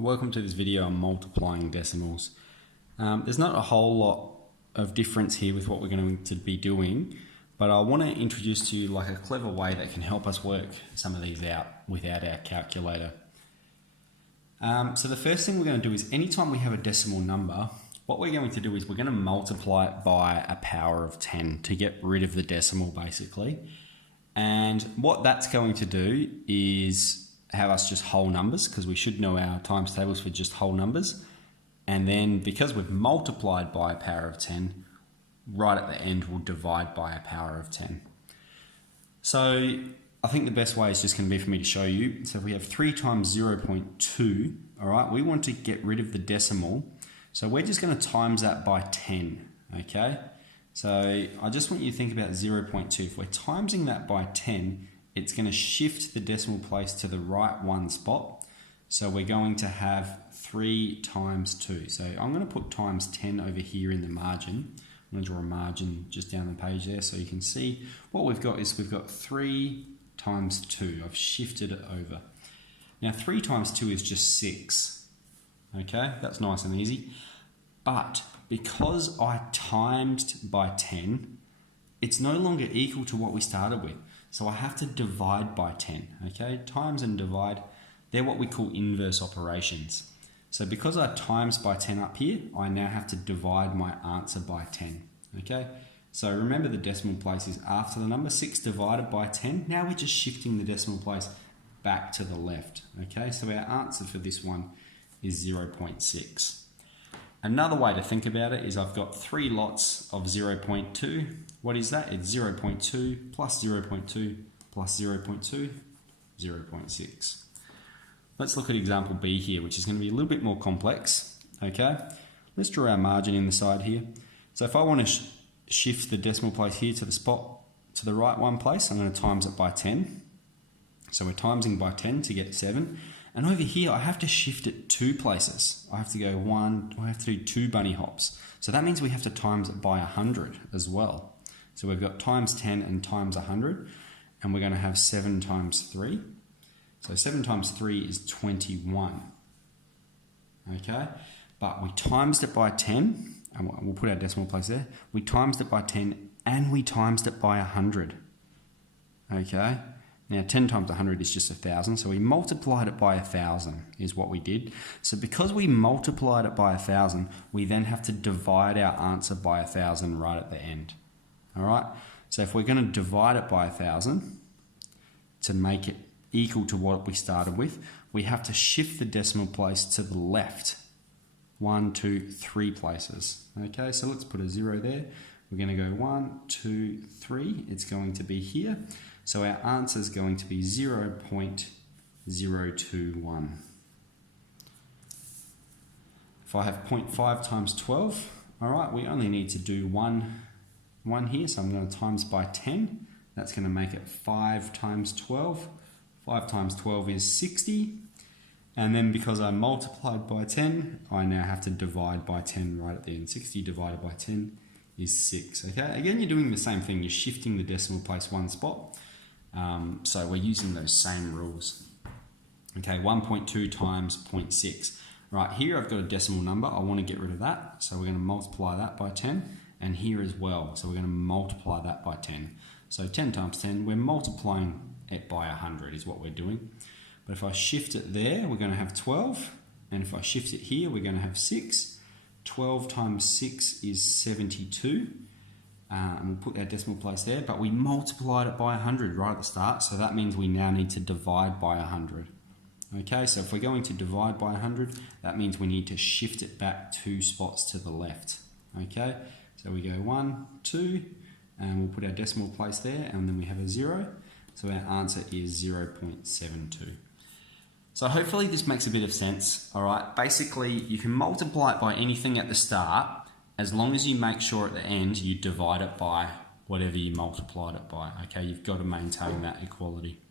Welcome to this video on multiplying decimals. There's not a whole lot of difference here with what we're going to be doing, but I want to introduce to you like a clever way that can help us work some of these out without our calculator. So the first thing we're going to do is anytime we have a decimal number, what we're going to do is we're going to multiply it by a power of 10 to get rid of the decimal basically. And what that's going to do is have us just whole numbers, because we should know our times tables for just whole numbers. And then because we've multiplied by a power of 10, right at the end we'll divide by a power of 10. So I think the best way is just going to be for me to show you. So if we have 3 times 0.2, all right, we want to get rid of the decimal. So we're just going to times that by 10, okay? So I just want you to think about 0.2. If we're timesing that by 10, it's going to shift the decimal place to the right one spot. So we're going to have 3 times 2. So I'm going to put times 10 over here in the margin. I'm going to draw a margin just down the page there so you can see what we've got is we've got 3 times 2. I've shifted it over. Now 3 times 2 is just 6. Okay, that's nice and easy. But because I timed by 10, it's no longer equal to what we started with. So I have to divide by 10, okay? Times and divide, they're what we call inverse operations. So because I times by 10 up here, I now have to divide my answer by 10, okay? So remember the decimal place is after the number, 6 divided by 10. Now we're just shifting the decimal place back to the left, okay? So our answer for this one is 0.6. Another way to think about it is I've got 3 lots of 0.2. What is that? It's 0.2 plus 0.2 plus 0.2, 0.6. Let's look at example B here, which is going to be a little bit more complex. Okay, let's draw our margin in the side here. So if I want to shift the decimal place here to the spot to the right one place, I'm going to times it by 10. So we're timesing by 10 to get 7. And over here, I have to shift it 2 places. I have to go I have to do 2 bunny hops. So that means we have to times it by 100 as well. So we've got times 10 and times 100, and we're going to have 7 times 3. So 7 times 3 is 21. Okay, but we timesed it by 10, and we'll put our decimal place there. We timesed it by 10, and we timesed it by 100. Okay. Now 10 times 100 is just 1,000, so we multiplied it by 1,000 is what we did. So because we multiplied it by 1,000, we then have to divide our answer by 1,000 right at the end. All right, so if we're going to divide it by 1,000 to make it equal to what we started with, we have to shift the decimal place to the left 1, 2, 3 places. Okay, so let's put a 0 there. We're going to go 1, 2, 3. It's going to be here. So our answer is going to be 0.021. If I have 0.5 times 12, all right, we only need to do one here. So I'm going to times by 10. That's going to make it 5 times 12. 5 times 12 is 60. And then because I multiplied by 10, I now have to divide by 10 right at the end. 60 divided by 10 is 6. Okay, again, you're doing the same thing. You're shifting the decimal place one spot. So we're using those same rules. Okay, 1.2 times 0.6. Right, here I've got a decimal number. I want to get rid of that. So we're going to multiply that by 10. And here as well. So we're going to multiply that by 10. So 10 times 10, we're multiplying it by 100 is what we're doing. But if I shift it there, we're going to have 12. And if I shift it here, we're going to have 6. 12 times 6 is 72. And we'll put our decimal place there, but we multiplied it by 100 right at the start, so that means we now need to divide by 100. Okay, so if we're going to divide by 100, that means we need to shift it back 2 spots to the left. Okay, so we go 1, 2, and we'll put our decimal place there, and then we have a 0, so our answer is 0.72. So hopefully this makes a bit of sense. All right, basically you can multiply it by anything at the start, as long as you make sure at the end you divide it by whatever you multiplied it by. Okay, you've got to maintain that equality.